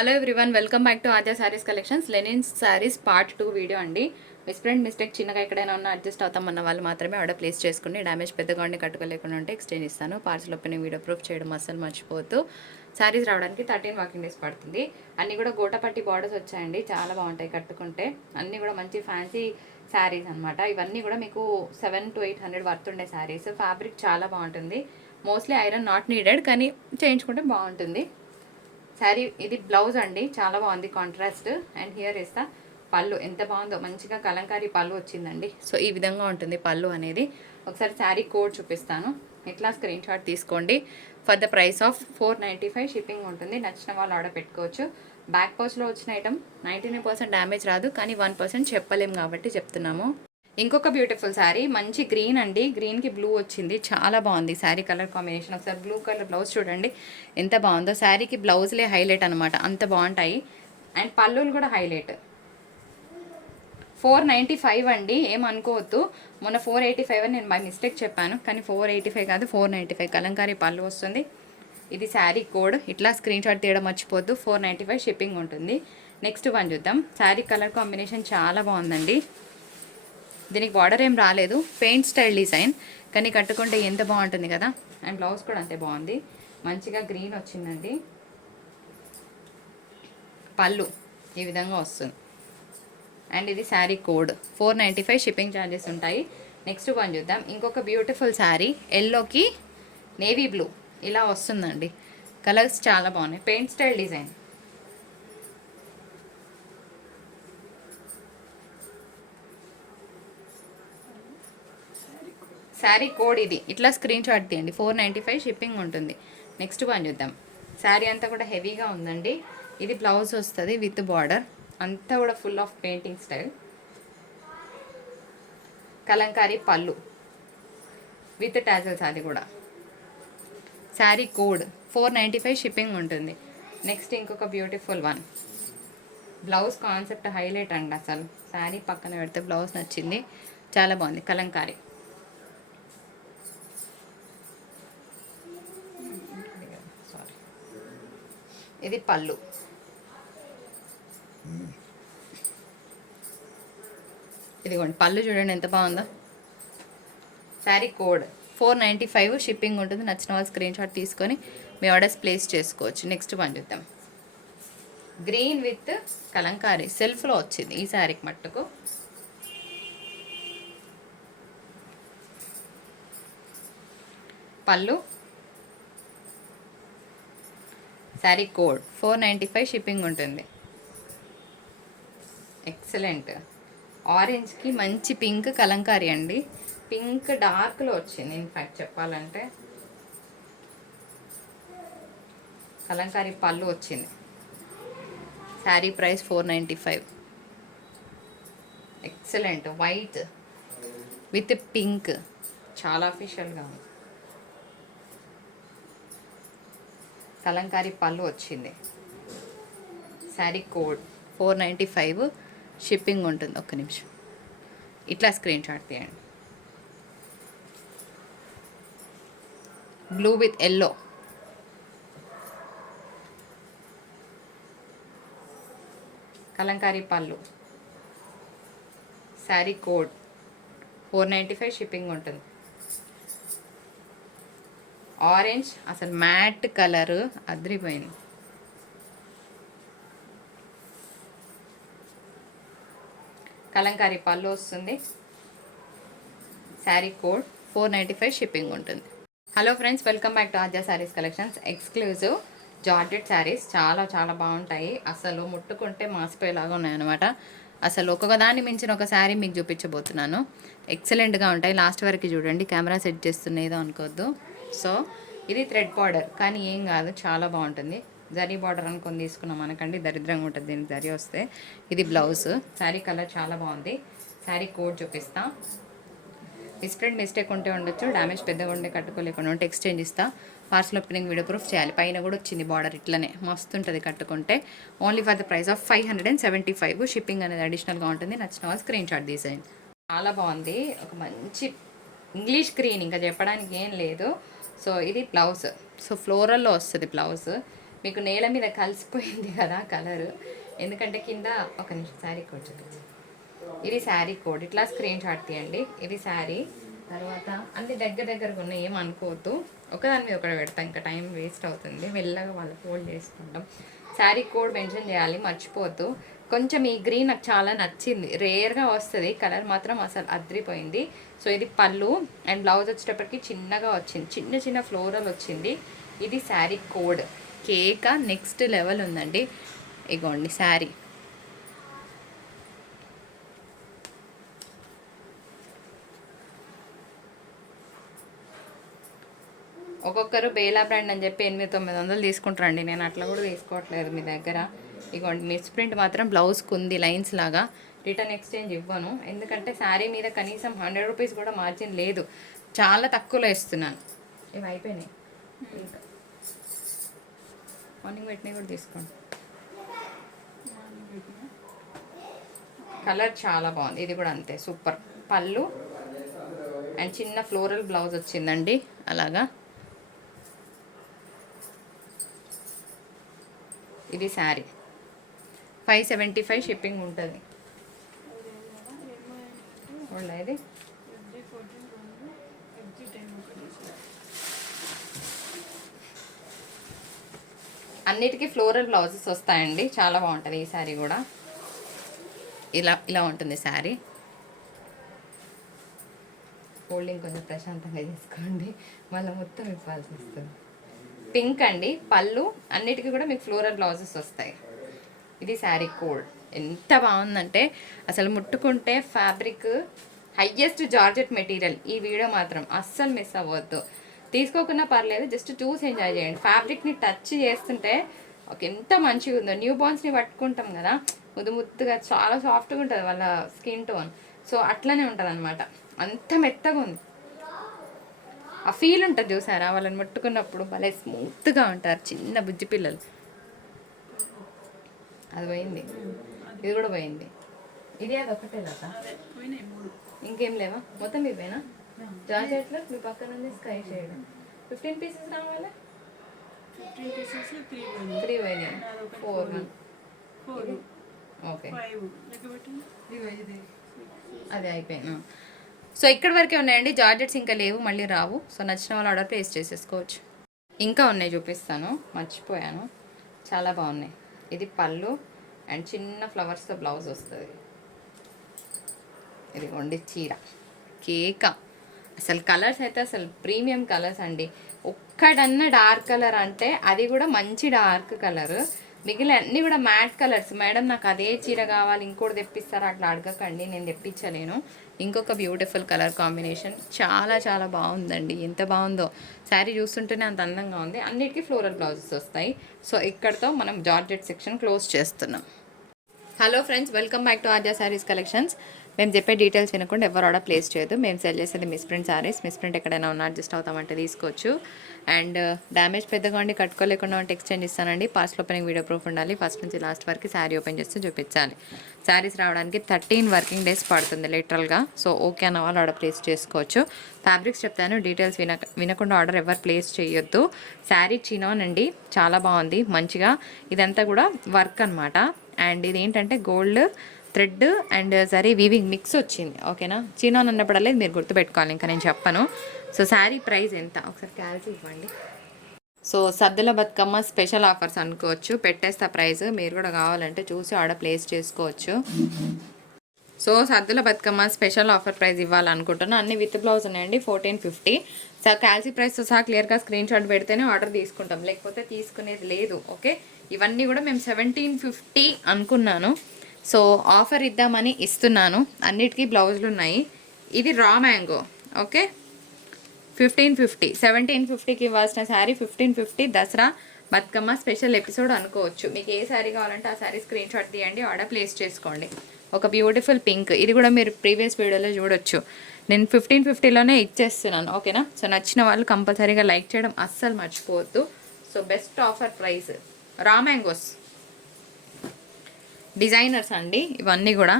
Hello everyone, welcome back to Aadya saris collections. Linen saris part 2 video అండి. Mistake చిన్నగా ఎక్కడైనా ఉన్న అడ్జస్ట్ అవుతామన్న వాళ్ళు మాత్రమే ఆర్డర్ ప్లేస్ చేసుకుని డ్యామేజ్ పెద్దగా ఉండి కట్టుకోలేకుండా ఉంటే ఎక్స్చేంజ్ ఇస్తాను. పార్సల్ ఓపెనింగ్ వీడియో ప్రూఫ్ చేయడం అస్సలు మర్చిపోతూ. సారీస్ రావడానికి 13 వర్కింగ్ డేస్ పడుతుంది. అన్నీ కూడా గోటపట్టి బార్డర్స్ వచ్చాయండి, చాలా బాగుంటాయి కట్టుకుంటే. అన్నీ కూడా మంచి ఫ్యాన్సీ శారీస్ అనమాట. ఇవన్నీ కూడా మీకు 700 to 800 వర్త్ ఉండే శారీస్. ఫ్యాబ్రిక్ చాలా బాగుంటుంది. మోస్ట్లీ ఐరన్ నాట్ నీడెడ్, కానీ చేయించుకుంటే బాగుంటుంది. శారీ ఇది బ్లౌజ్ అండి, చాలా బాగుంది కాంట్రాస్ట్. అండ్ హియర్ ఇస్తా పళ్ళు ఎంత బాగుందో, మంచిగా కలంకారీ పళ్ళు వచ్చిందండి. సో ఈ విధంగా ఉంటుంది పళ్ళు అనేది. ఒకసారి శారీ కోడ్ చూపిస్తాను, ఇట్లా స్క్రీన్ షాట్ తీసుకోండి. For the price of 495 shipping ఉంటుంది. నచ్చిన వాళ్ళు ఆర్డర్ పెట్టుకోవచ్చు. బ్యాక్ పౌచ్లో వచ్చిన ఐటమ్ 99% డ్యామేజ్ రాదు, కానీ 1% చెప్పలేం కాబట్టి చెప్తున్నాము. ఇంకొక బ్యూటిఫుల్ శారీ, మంచి గ్రీన్ అండి, గ్రీన్కి బ్లూ వచ్చింది, చాలా బాగుంది శారీ కలర్ కాంబినేషన్. ఒకసారి బ్లూ కలర్ బ్లౌజ్ చూడండి ఎంత బాగుందో. శారీకి బ్లౌజ్లే హైలైట్ అనమాట, అంత బాగుంటాయి. అండ్ పళ్ళులు కూడా హైలైట్. 495 అండి, ఏమనుకోవద్దు. మొన్న 485 అని నేను బై మిస్టేక్ చెప్పాను, కానీ 485 కాదు 495. కలంకారీ పళ్ళు వస్తుంది. ఇది శారీ కోడ్, ఇట్లా స్క్రీన్ షాట్ తీయడం మర్చిపోద్దు. 495 షిప్పింగ్ ఉంటుంది. నెక్స్ట్ వన్ చూద్దాం. శారీ కలర్ కాంబినేషన్ చాలా బాగుందండి. దీనికి బార్డర్ ఏం రాలేదు, పెయింట్ స్టైల్ డిజైన్, కానీ కట్టుకుంటే ఎంత బాగుంటుంది కదా. అండ్ బ్లౌజ్ కూడా అంతే బాగుంది, మంచిగా గ్రీన్ వచ్చిందండి. పళ్ళు ఈ విధంగా వస్తుంది. అండ్ ఇది శారీ కోడ్. 495 షిప్పింగ్ ఛార్జెస్ ఉంటాయి. నెక్స్ట్ వన్ చూద్దాం. ఇంకొక బ్యూటిఫుల్ శారీ, ఎల్లోకి నేవీ బ్లూ ఇలా వస్తుందండి. కలర్స్ చాలా బాగున్నాయి, paint style design. Sari code ఇది, ఇట్లా స్క్రీన్ షాట్ తీయండి. 495 షిప్పింగ్ ఉంటుంది. నెక్స్ట్ వన్ చూద్దాం. శారీ అంతా కూడా హెవీగా ఉందండి. ఇది బ్లౌజ్ వస్తుంది విత్ బార్డర్, అంతా కూడా full of painting style. Kalamkari పళ్ళు విత్ టాజల్స్, అది కూడా. శారీ కోడ్ 495 షిప్పింగ్ ఉంటుంది. నెక్స్ట్ ఇంకొక beautiful one. Blouse concept highlight అండి అసలు. శారీ పక్కన పెడితే బ్లౌజ్ నచ్చింది, చాలా బాగుంది. కలంకారీ ఇది పళ్ళు. ఇదిగోండి పళ్ళు చూడండి ఎంత బాగుందో. శారీ కోడ్ 495 షిప్పింగ్ ఉంటుంది. నచ్చిన వాళ్ళు స్క్రీన్ షాట్ తీసుకొని మీ ఆర్డర్స్ ప్లేస్ చేసుకోవచ్చు. నెక్స్ట్ వన్ చూద్దాం. గ్రీన్ విత్ కలంకారీ సెల్ఫ్లో వచ్చింది ఈ శారీకి మట్టుకు. పళ్ళు, శారీ కోడ్ 495 షిప్పింగ్ ఉంటుంది. ఎక్సలెంట్. ఆరెంజ్కి మంచి పింక్ కలంకారీ అండి. పింక్ డార్క్లో వచ్చింది ఇన్ఫ్యాక్ట్ చెప్పాలంటే. కలంకారీ పళ్ళు వచ్చింది. Sari price 495. Excellent. White with pink, చాలా అఫీషియల్గా ఉంది. కలంకారీ పళ్ళు వచ్చింది. శారీ కోడ్ 495 షిప్పింగ్ ఉంటుంది. ఒక్క నిమిషం, ఇట్లా స్క్రీన్ షాట్ తీయండి. బ్లూ విత్ ఎల్లో, కలంకారీ పళ్ళు. శారీ కోడ్ 495 షిప్పింగ్ ఉంటుంది. ఆరెంజ్ అసలు మ్యాట్ కలర్ అదిరిపోయింది. కలంకారీ పళ్ళు వస్తుంది. శారీ కోడ్ 495 షిప్పింగ్ ఉంటుంది. Hello friends, welcome back to Aadya saris collections. Exclusive georgette saris చాలా చాలా బాగుంటాయి. అసలు ముట్టుకుంటే మాసిపోయేలాగా ఉన్నాయన్నమాట. అసలు ఒక్కొక్కదాన్ని మించిన ఒక శారీ మీకు చూపించబోతున్నాను. ఎక్సలెంట్గా ఉంటాయి. లాస్ట్ వరకు చూడండి, కెమెరా సెట్ చేస్తున్నేదో అనుకోవద్దు. సో ఇది థ్రెడ్ బార్డర్, కానీ ఏం కాదు, చాలా బాగుంటుంది. జరీ బార్డర్ అనుకొని తీసుకున్నాం మనకండి, దరిద్రంగా ఉంటుంది దీనికి జరీ వస్తే. ఇది బ్లౌజ్. శారీ కలర్ చాలా బాగుంది. శారీ కోడ్ చూపిస్తా. మిస్టేక్ ఉంటే ఉండొచ్చు, డ్యామేజ్ పెద్దగా ఉండే కట్టుకోలేకుండా ఉంటే ఎక్స్చేంజ్ ఇస్తా. పార్సల్ ఓపెనింగ్ వీడియో ప్రూఫ్ చేయాలి. పైన కూడా వచ్చింది బార్డర్, ఇట్లనే మస్తు ఉంటుంది కట్టుకుంటే. Only for the price of 575. Shipping అనేది అడిషనల్గా ఉంటుంది. నచ్చిన వాళ్ళు స్క్రీన్ షాట్ డిజైన్ చాలా బాగుంది. ఒక మంచి ఇంగ్లీష్ గ్రీన్, ఇంకా చెప్పడానికి ఏం లేదు. సో ఇది బ్లౌజ్. సో ఫ్లోరల్లో వస్తుంది బ్లౌజ్. మీకు నేల మీద కలిసిపోయింది కదా కలర్. ఎందుకంటే కింద ఒక నిమిషం శారీ కోడ్ చూపించండి. ఇది శారీ కోడ్, ఇట్లా స్క్రీన్ షాట్ తీయండి. ఇది శారీ. తర్వాత అన్ని దగ్గరగా ఉన్నాయి, ఏం అనుకోవద్దు. ఒకదాని మీద ఒకటి పెడతాం, ఇంకా టైం వేస్ట్ అవుతుంది. మెల్లగా వాళ్ళు ఫోల్డ్ చేసుకుంటాం. శారీ కోడ్ మెన్షన్ చేయాలి, మర్చిపోవద్దు. కొంచెం ఈ గ్రీన్ నాకు చాలా నచ్చింది, రేర్గా వస్తుంది, కలర్ మాత్రం అసలు అద్రిపోయింది. సో ఇది పళ్ళు అండ్ బ్లౌజ్ వచ్చేటప్పటికి చిన్నగా వచ్చింది, చిన్న చిన్న ఫ్లోరల్ వచ్చింది. ఇది శారీ కోడ్. కేక నెక్స్ట్ లెవెల్ ఉందండి. ఇగోండి శారీ. ఒక్కొక్కరు బేలా బ్రాండ్ అని చెప్పి 800-900 తీసుకుంటారండి. నేను అట్లా కూడా తీసుకోవట్లేదు మీ దగ్గర. ఇగోండి మిస్ ప్రింట్ మాత్రం బ్లౌజ్కి ఉంది లైన్స్ లాగా. రిటర్న్ ఎక్స్చేంజ్ ఇవ్వను, ఎందుకంటే శారీ మీద కనీసం 100 రూపీస్ కూడా మార్జిన్ లేదు, చాలా తక్కువలో ఇస్తున్నాను. ఇవి అయిపోయినాయి, ఇంకా మార్నింగ్ పెట్టినవి కూడా తీసుకోండి. కలర్ చాలా బాగుంది, ఇది కూడా అంతే సూపర్. పళ్ళు అండ్ చిన్న ఫ్లోరల్ బ్లౌజ్ వచ్చిందండి అలాగా. ఇది శారీ 575 షిప్పింగ్ ఉంటుంది. ఇది అన్నిటికీ ఫ్లోరల్ బ్లౌజెస్ వస్తాయండి, చాలా బాగుంటుంది. ఈ శారీ కూడా ఇలా ఉంటుంది శారీ. ఫోల్డింగ్ కొంచెం ప్రశాంతంగా చేసుకోండి, మళ్ళీ మొత్తం ఇవ్వాల్సి వస్తుంది. పింక్ అండి పళ్ళు, అన్నిటికీ కూడా మీకు ఫ్లోరల్ బ్లౌజెస్ వస్తాయి. ఇది శారీ కోడ్. ఎంత బాగుందంటే అసలు ముట్టుకుంటే ఫ్యాబ్రిక్ హైయెస్ట్ జార్జెట్ మెటీరియల్. ఈ వీడియో మాత్రం అస్సలు మిస్ అవ్వద్దు. తీసుకోకున్నా పర్లేదు, జస్ట్ చూసి ఎంజాయ్ చేయండి. ఫ్యాబ్రిక్ని టచ్ చేస్తుంటే ఎంత మంచిగా ఉందో. న్యూ బార్న్స్ని పట్టుకుంటాం కదా, ముద్దుగా చాలా సాఫ్ట్గా ఉంటుంది వాళ్ళ స్కిన్ టోన్. సో అట్లనే ఉంటుంది అనమాట, అంత మెత్తగా ఉంది. ఆ ఫీల్ ఉంటుంది చూసారా, వాళ్ళని ముట్టుకున్నప్పుడు భలే స్మూత్గా ఉంటారు చిన్న బుజ్జి పిల్లలు. అది పోయింది, ఇది కూడా పోయింది. ఇది అది ఒకటే కదా, ఇంకేం లేవా? మొత్తం ఇవేనా? జార్జెట్లో మీ పక్కన ఉంది స్కై షేడ్. 15 పీసెస్ కావాలా? 3 పోయినాయి, 4 ఓకే, అది అయిపోయినా. సో ఇక్కడ వరకే ఉన్నాయండి జార్జెట్స్, ఇంకా లేవు, మళ్ళీ రావు. సో నచ్చిన వాళ్ళు ఆర్డర్ ప్లేస్ చేసేసుకోవచ్చు. ఇంకా ఉన్నాయి చూపిస్తాను, మర్చిపోయాను, చాలా బాగున్నాయి. ఇది పళ్ళు అండ్ చిన్న ఫ్లవర్స్తో బ్లౌజ్ వస్తుంది. ఇది వండి చీర కేక. అసలు కలర్స్ అయితే అసలు ప్రీమియం కలర్స్ అండి. ఒక్కడన్నా డార్క్ కలర్ అంటే అది కూడా మంచి డార్క్ కలర్, మిగిలిన అన్నీ కూడా మ్యాట్ కలర్స్. మేడం నాకు అదే చీర కావాలి, ఇంకోటి తెప్పిస్తారా అట్లా అడగకండి, నేను తెప్పించలేను. ఇంకొక బ్యూటిఫుల్ కలర్ కాంబినేషన్, చాలా చాలా బాగుందండి. ఎంత బాగుందో, శారీ చూస్తుంటేనే అంత అందంగా ఉంది. అన్నిటికీ ఫ్లోరల్ బ్లౌజెస్ వస్తాయి. సో ఇక్కడతో మనం జార్జెట్ సెక్షన్ క్లోజ్ చేస్తున్నాం. Hello friends, welcome back to Arja saris collections. మేము చెప్పే డీటెయిల్స్ వినకుండా ఎవరు ఆర్డర్ ప్లేస్ చేయదు. మేము సెల్ చేసేది miss print saris. Miss print ఎక్కడైనా ఉన్నా అడ్జస్ట్ అవుతామంటే తీసుకోవచ్చు. అండ్ డ్యామేజ్ పెద్దగా ఉండి కట్టుకోలేకుండా ఉంటే ఎక్స్చేంజ్ ఇస్తానండి. పార్సల్ ఓపెనింగ్ వీడియో ప్రూఫ్ ఉండాలి. ఫస్ట్ నుంచి లాస్ట్ వరకు శారీ ఓపెన్ చేస్తే చూపించాలి. శారీస్ రావడానికి 13 వర్కింగ్ డేస్ పడుతుంది లిటరల్గా. సో ఓకే అన్న వాళ్ళు ఆర్డర్ ప్లేస్ చేసుకోవచ్చు. ఫ్యాబ్రిక్స్ చెప్తాను, డీటెయిల్స్ వినకుండా ఆర్డర్ ఎవరు ప్లేస్ చేయొద్దు. శారీ చినాన్ అండి, చాలా బాగుంది మంచిగా. ఇదంతా కూడా వర్క్ అనమాట. అండ్ ఇది ఏంటంటే gold thread and sari weaving mix వచ్చింది. ఓకేనా, చినాన్ అన్నప్పుడల్లేదు మీరు గుర్తుపెట్టుకోవాలి, ఇంకా నేను చెప్పను. సో శారీ ప్రైస్ ఎంత ఒకసారి క్యాల్సి ఇవ్వండి. So Saddula Bathukamma special offers అనుకోవచ్చు, పెట్టేస్తా ప్రైస్. మీరు కూడా కావాలంటే చూసి ఆర్డర్ ప్లేస్ చేసుకోవచ్చు. So Saddula Bathukamma special offer price ఇవ్వాలనుకుంటున్నా. అన్ని విత్ బ్లౌజ్ ఉన్నాయండి, 1450. సో క్యాల్సీ ప్రైస్తో సహా క్లియర్గా స్క్రీన్ షాట్ పెడితేనే ఆర్డర్ తీసుకుంటాం, లేకపోతే తీసుకునేది లేదు. ఓకే, ఇవన్నీ కూడా మేము 1750 అనుకున్నాను. సో ఆఫర్ ఇద్దామని ఇస్తున్నాను. అన్నిటికీ బ్లౌజులు ఉన్నాయి. ఇది రా మ్యాంగో. ఓకే, 1550. 1750కి ఇవ్వాల్సిన శారీ 1550. దసరా బతుకమ్మ స్పెషల్ ఎపిసోడ్ అనుకోవచ్చు. మీకు ఏ శారీ కావాలంటే ఆ శారీ స్క్రీన్ షాట్ తీయండి, ఆర్డర్ ప్లేస్ చేసుకోండి. ఒక బ్యూటిఫుల్ పింక్, ఇది కూడా మీరు ప్రీవియస్ వీడియోలో చూడొచ్చు. నేను 1550లోనే ఇచ్చేస్తున్నాను. ఓకేనా, సో నచ్చిన వాళ్ళు కంపల్సరీగా లైక్ చేయడం అస్సలు మర్చిపోవద్దు. సో బెస్ట్ ఆఫర్ ప్రైస్ రా మ్యాంగోస్ డిజైనర్స్ అండి. ఇవన్నీ కూడా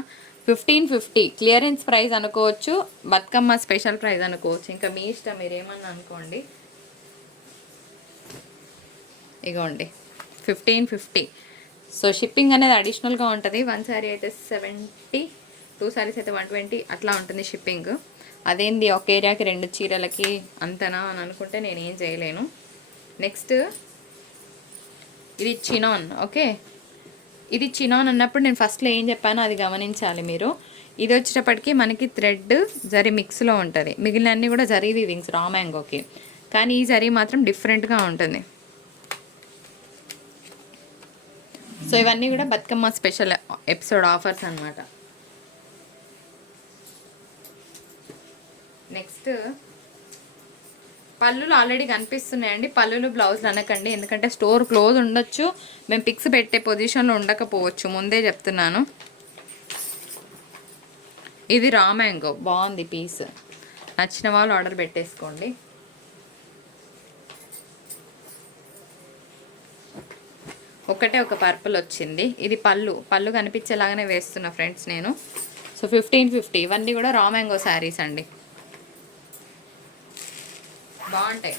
1550 క్లియరెన్స్ ప్రైస్ అనుకోవచ్చు, బతుకమ్మ స్పెషల్ ప్రైస్ అనుకోవచ్చు, ఇంకా మీ ఇష్టం, మీరు ఏమన్నా అనుకోండి. ఇగోండి 1550. సో షిప్పింగ్ అనేది అడిషనల్గా ఉంటుంది. 1 శారీ అయితే 70, 2 శారీస్ అయితే 120 అట్లా ఉంటుంది షిప్పింగ్. అదేంది ఒక ఏరియాకి 2 చీరలకి అంతనా అని అనుకుంటే నేను ఏం చేయలేను. నెక్స్ట్ ఇది చినాన్. ఓకే, ఇది చినాన్ అన్నప్పుడు నేను ఫస్ట్లో ఏం చెప్పానో అది గమనించాలి మీరు. ఇది వచ్చేటప్పటికి మనకి థ్రెడ్ జరీ మిక్స్లో ఉంటుంది, మిగిలిన అన్నీ కూడా జరీ వీవింగ్స్ రా మ్యాంగోకి. కానీ ఈ జరీ మాత్రం డిఫరెంట్గా ఉంటుంది. సో ఇవన్నీ కూడా బతుకమ్మ స్పెషల్ ఎపిసోడ్ ఆఫర్స్ అన్నమాట. నెక్స్ట్ పళ్ళులు ఆల్రెడీ కనిపిస్తున్నాయండి. పళ్ళులు బ్లౌజులు అనకండి, ఎందుకంటే స్టోర్ క్లోజ్ ఉండొచ్చు, మేము పిక్స్ పెట్టే పొజిషన్లో ఉండకపోవచ్చు, ముందే చెప్తున్నాను. ఇది రా మ్యాంగో బాగుంది పీస్, నచ్చిన వాళ్ళు ఆర్డర్ పెట్టేసుకోండి. ఒకటే ఒక పర్పుల్ వచ్చింది. ఇది పళ్ళు కనిపించేలాగానే వేస్తున్నా ఫ్రెండ్స్ నేను. సో 1550. ఇవన్నీ కూడా రా మ్యాంగో శారీస్ అండి, బాగుంటాయి.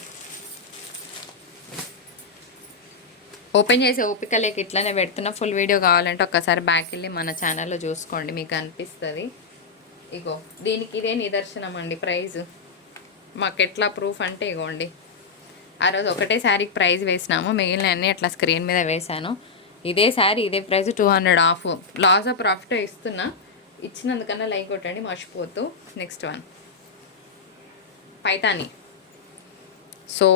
ఓపెన్ చేసే ఓపిక లేక ఇట్లానే పెడుతున్నా. ఫుల్ వీడియో కావాలంటే ఒక్కసారి బ్యాక్ వెళ్ళి మన ఛానల్లో చూసుకోండి, మీకు అనిపిస్తుంది. ఇగో దీనికి ఇదే నిదర్శనం అండి ప్రైజ్. మాకు ఎట్లా ప్రూఫ్ అంటే ఇగోండి, ఆ రోజు ఒకటే శారీకి ప్రైజ్ వేసినాము, మిగిలిన అన్నీ అట్లా స్క్రీన్ మీద వేసాను. ఇదే శారీ ఇదే price 200 off. Loss of profit ఇస్తున్నా, ఇచ్చినందుకన్నా లైక్ కొట్టండి మర్చిపోతూ. Next one Paithani. So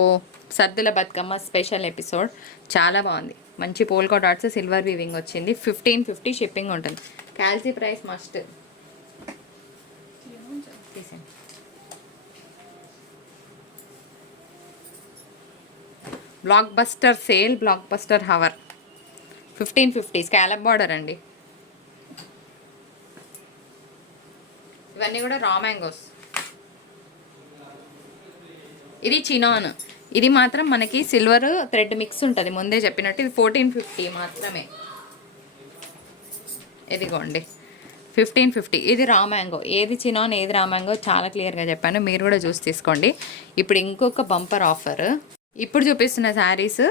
Saddula Bathukamma special episode చాలా బాగుంది. మంచి పోల్కా డాట్స్ సిల్వర్ వీవింగ్ వచ్చింది. 1550 షిప్పింగ్ ఉంటుంది. క్యాల్సీ price must. Blockbuster sale, blockbuster hour 1550 scallop border అండి. ఇవన్నీ కూడా రా మ్యాంగోస్. ఇది చినాన్. ఇది మాత్రం మనకి సిల్వర్ థ్రెడ్ మిక్స్ ఉంటుంది, ముందే చెప్పినట్టు. ఇది 1450 మాత్రమే. ఇదిగోండి 1550. ఇది రా మ్యాంగో. ఏది చినాన్ ఏది రా మ్యాంగో చాలా క్లియర్గా చెప్పాను, మీరు కూడా చూసి తీసుకోండి. ఇప్పుడు ఇంకొక బంపర్ ఆఫర్. ఇప్పుడు చూపిస్తున్న శారీస్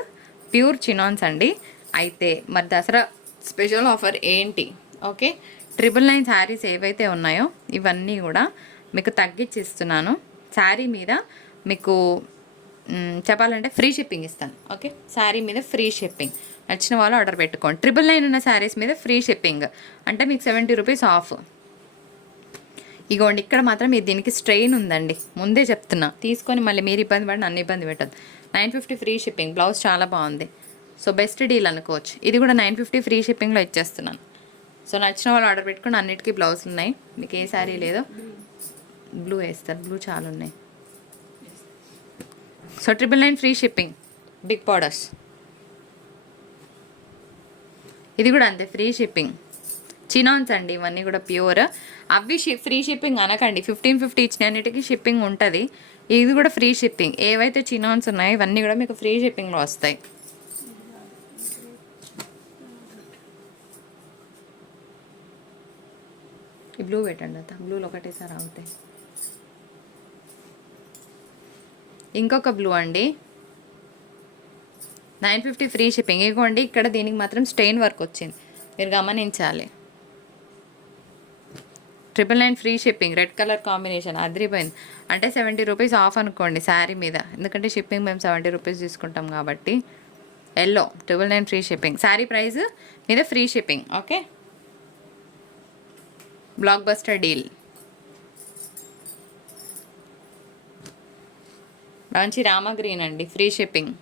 ప్యూర్ చినాన్స్ అండి. అయితే మరి దసరా స్పెషల్ ఆఫర్ ఏంటి? ఓకే, 999 శారీస్ ఏవైతే ఉన్నాయో ఇవన్నీ కూడా మీకు తగ్గించి ఇస్తున్నాను. శారీ మీద మీకు చెప్పాలంటే ఫ్రీ షిప్పింగ్ ఇస్తాను. ఓకే, శారీ మీద ఫ్రీ షిప్పింగ్. నచ్చిన వాళ్ళు ఆర్డర్ పెట్టుకోండి. 999 ఉన్న శారీస్ మీద ఫ్రీ షిప్పింగ్ అంటే మీకు 70 రూపీస్ ఆఫ్. ఇగోండి ఇక్కడ మాత్రం ఇది దీనికి స్ట్రెయిన్ ఉందండి, ముందే చెప్తున్నా. తీసుకొని మళ్ళీ మీరు ఇబ్బంది పడి నన్ను ఇబ్బంది పెట్టద్దు. 950 ఫ్రీ షిప్పింగ్. బ్లౌజ్ చాలా బాగుంది. సో బెస్ట్ డీల్ అనుకోవచ్చు. ఇది కూడా 950 ఫ్రీ షిప్పింగ్లో ఇచ్చేస్తున్నాను. సో నచ్చిన వాళ్ళు ఆర్డర్ పెట్టుకుని అన్నిటికీ బ్లౌజులు ఉన్నాయి. మీకు ఏ శారీ లేదో బ్లూ వేస్తారు, బ్లూ చాలా ఉన్నాయి. So 999 free shipping, big borders. ఇది కూడా అంతే ఫ్రీ షిప్పింగ్. చినాన్స్ అండి ఇవన్నీ కూడా ప్యూర్. అవి ఫ్రీ షిప్పింగ్ అనకండి, 1550 ఇచ్చిన అన్నిటికీ షిప్పింగ్ ఉంటుంది. ఇది కూడా ఫ్రీ షిప్పింగ్. ఏవైతే చినాన్స్ ఉన్నాయో ఇవన్నీ కూడా మీకు ఫ్రీ షిప్పింగ్లో వస్తాయి. ఈ బ్లూ పెట్టండి అత్త, బ్లూలో ఒకటేసారి అవుతాయి. ఇంకొక బ్లూ అండి 950 ఫ్రీ షిప్పింగ్. ఇదిగోండి ఇక్కడ దీనికి మాత్రం స్టెయిన్ వర్క్ వచ్చింది, మీరు గమనించాలి. 999 free shipping. Red colour combination అదిరిపోయింది. అంటే 70 రూపీస్ ఆఫ్ అనుకోండి శారీ మీద, ఎందుకంటే షిప్పింగ్ మేము 70 రూపీస్ తీసుకుంటాం కాబట్టి. Yellow 999 free shipping. Sari price మీద free shipping. Okay, blockbuster deal. మంచి రామా గ్రీన్ అండి, free shipping.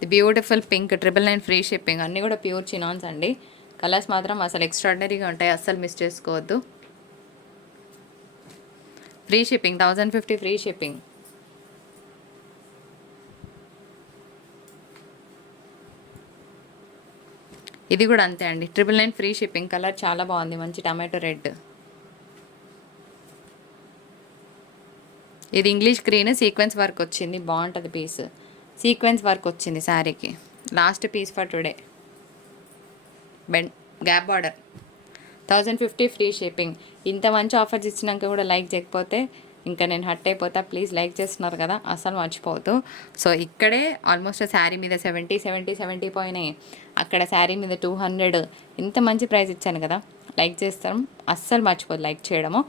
The beautiful pink 999 free shipping. అన్నీ కూడా ప్యూర్ చినాన్స్ అండి. కలర్స్ మాత్రం అసలు ఎక్స్ట్రాడినరీగా ఉంటాయి, అస్సలు మిస్ చేసుకోవద్దు. Free shipping 1050 free shipping. ఇది కూడా అంతే అండి, 999 ఫ్రీ షిప్పింగ్. కలర్ చాలా బాగుంది, మంచి టమాటో రెడ్. ఇది ఇంగ్లీష్ గ్రీన్ సీక్వెన్స్ వర్క్ వచ్చింది, బాగుంటుంది పీస్. సీక్వెన్స్ వర్క్ వచ్చింది శారీకి. Last piece for today. Gap border 1050 free shipping. ఇంత మంచి ఆఫర్స్ ఇచ్చినాక కూడా లైక్ చేయకపోతే ఇంకా నేను హట్ అయిపోతా. ప్లీజ్ లైక్ చేస్తున్నారు కదా, అస్సలు మర్చిపోవద్దు. సో ఇక్కడే ఆల్మోస్ట్ శారీ మీద 70 పోయినాయి, అక్కడ శారీ మీద 200. ఇంత మంచి ప్రైస్ ఇచ్చాను కదా, లైక్ చేస్తాం, అస్సలు మర్చిపోదు లైక్ చేయడము.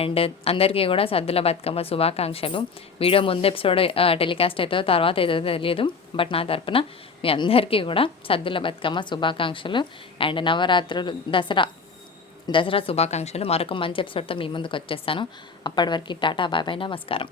అండ్ అందరికీ కూడా సద్దుల బతుకమ్మ శుభాకాంక్షలు. వీడియో ముందు ఎపిసోడ్ టెలికాస్ట్ అవుతుందో తర్వాత ఏదో తెలియదు, బట్ నా తరపున మీ అందరికీ కూడా సద్దుల బతుకమ్మ శుభాకాంక్షలు అండ్ నవరాత్రులు దసరా శుభాకాంక్షలు. మరొక మంచి ఎపిసోడ్తో మీ ముందుకు వచ్చేస్తాను. అప్పటి వరకు టాటా, బాయ్ బాయ్, నమస్కారం.